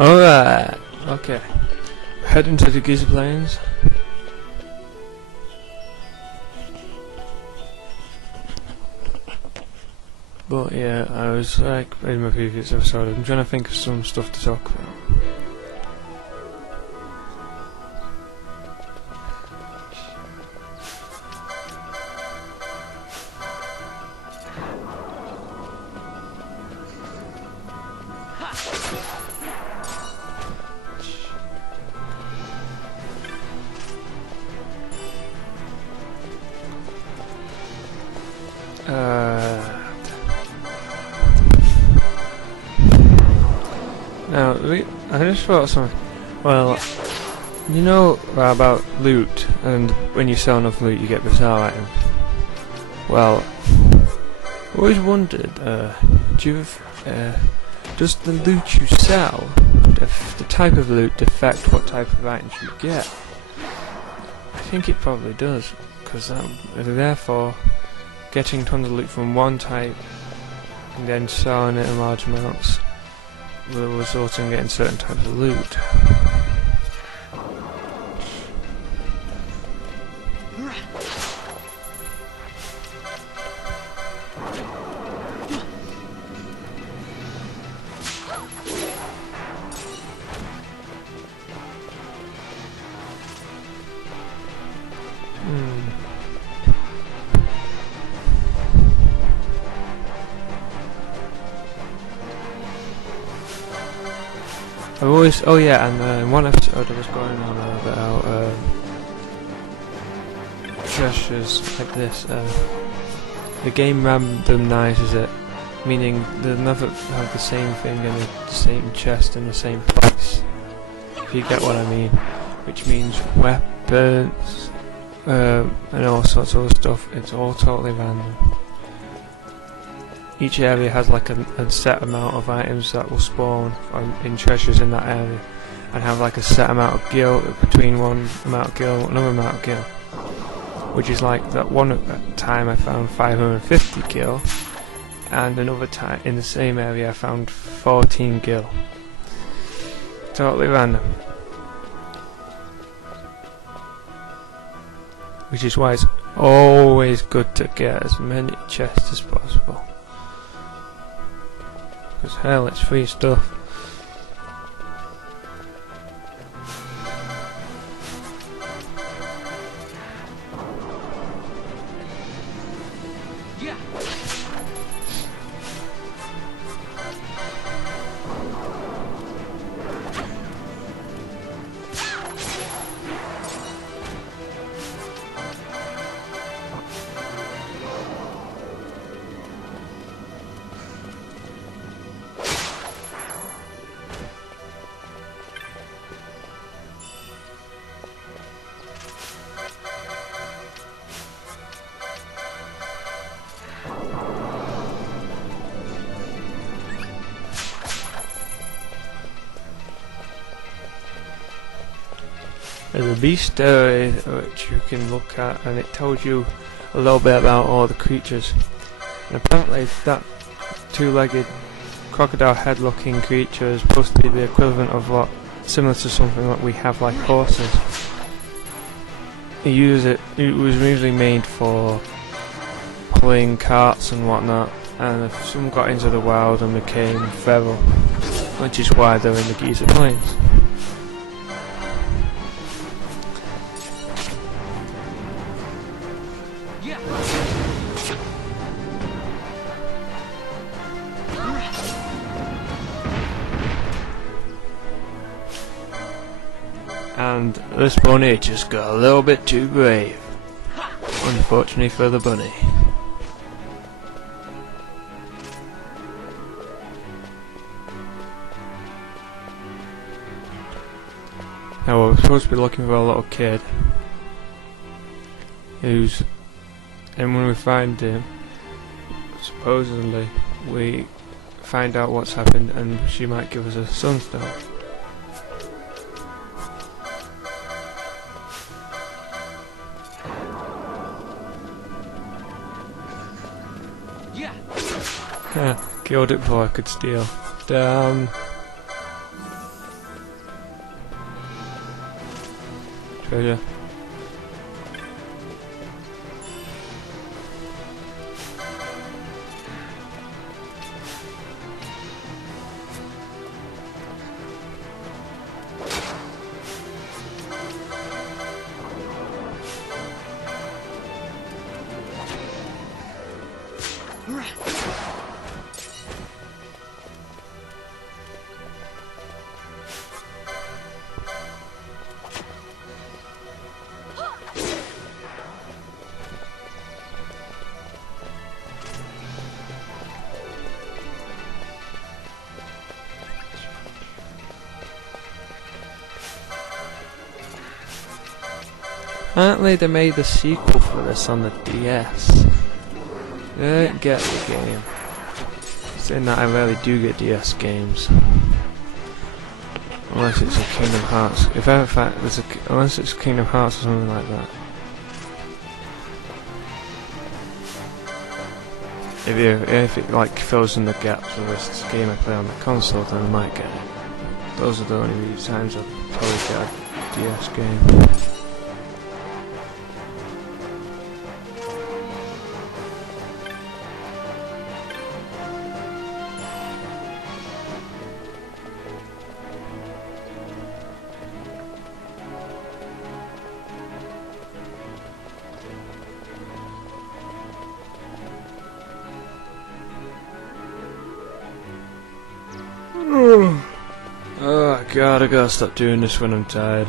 Alright, okay. Heading to the Giza Plains. But yeah, I was like in my previous episode, I'm trying to think of some stuff to talk about. Now, I just thought of something. Well, you know about loot, and when you sell enough loot you get bizarre items. Well, I always wondered, does the loot you sell, the type of loot, affect what type of items you get? I think it probably does, because therefore, getting tons of loot from one type and then selling it in large amounts will result in getting certain types of loot. I've always, oh yeah, and in one episode I was going on about treasures like this. The game randomizes it, meaning they'll never have the same thing in the same chest in the same place, if you get what I mean. Which means weapons and all sorts of other stuff, it's all totally random. Each area has like a set amount of items that will spawn in treasures in that area, and have like a set amount of gil between one amount of gil and another amount of gil. Which is like that one time I found 550 gil, and another time in the same area I found 14 gil. Totally random. Which is why it's always good to get as many chests as possible. Because hell, it's free stuff. Yeah. There's a beast area which you can look at, and it tells you a little bit about all the creatures. And apparently that two-legged crocodile head looking creature is supposed to be the equivalent of what, similar to something that we have like horses. It was originally made for pulling carts and whatnot, and if some got into the wild and became feral, which is why they're in the Giza Plains. And this bunny just got a little bit too brave, unfortunately for the bunny. Now we're supposed to be looking for a little kid and when we find him, supposedly we find out what's happened and she might give us a sunstone. Yeah. Killed it before I could steal. Damn. treasure. Apparently they made a sequel for this on the DS. I don't get the game. Saying that I rarely do get DS games. Unless it's a Kingdom Hearts. If ever in fact there's unless it's Kingdom Hearts or something like that. If it like fills in the gaps of this game I play on the console, then I might get it. Those are the only times I'll probably get a DS game. Oh god, I gotta stop doing this when I'm tired.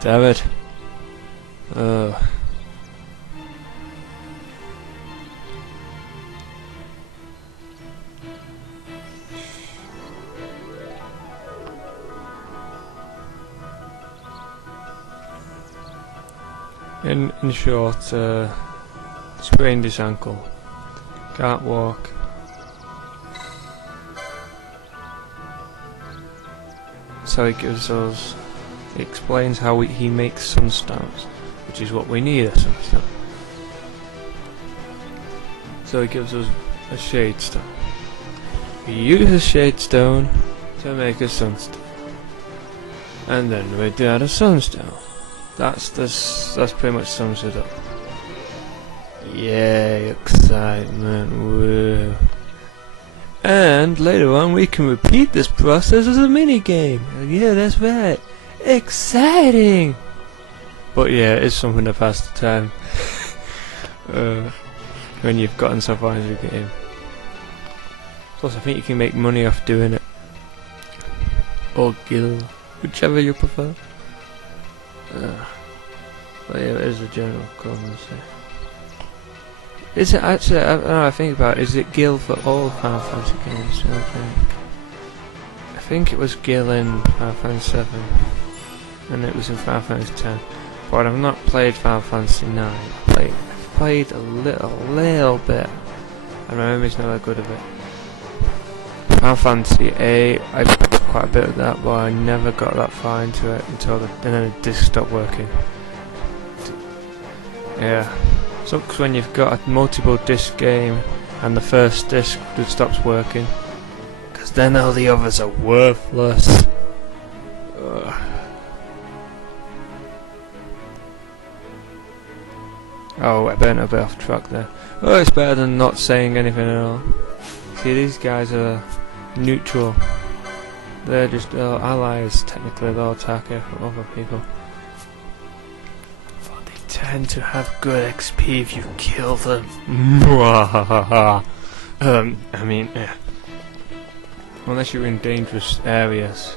Damn it. In short, sprained his ankle. Can't walk. So he explains how he makes sunstones, which is what we need a sunstone. So he gives us a shade stone. We use a shade stone to make a sunstone, and then we do a sunstone. That's pretty much sums it up. Yay, excitement, woo. And later on we can repeat this process as a mini game. Yeah, that's right. Exciting! But yeah, it's something to pass the time. When you've gotten so far into the game. Plus I think you can make money off doing it. Or guild, whichever you prefer. But yeah, it is a general conversation. Is it actually, I think about it, is it Gil for all Final Fantasy games? I think it was Gil in Final Fantasy 7 and it was in Final Fantasy 10, but I've not played Final Fantasy 9. I've played a little bit and my memory's not that good of it. Final Fantasy 8, I played quite a bit of that, but I never got that far into it until and then the disc stopped working. Yeah. Sucks when you've got a multiple disc game and the first disc just stops working, because then all the others are worthless. Oh, I better not be off track there. Oh, it's better than not saying anything at all. See, these guys are neutral. They're just allies, technically. They'll attack other people. Tend to have good XP if you kill them. I mean, yeah. Unless you're in dangerous areas,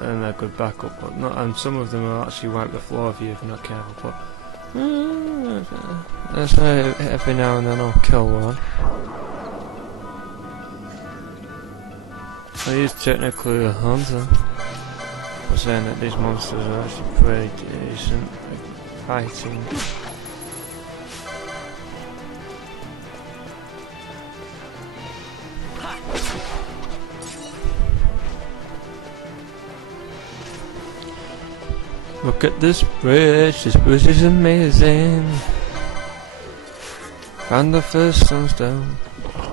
then they're good backup. But not, and some of them will actually wipe the floor if you're not careful. But every now and then I'll kill one. I is technically a hunter. I'm saying that these monsters are actually pretty decent. Fighting. Look at this bridge is amazing. Found the first sunstone.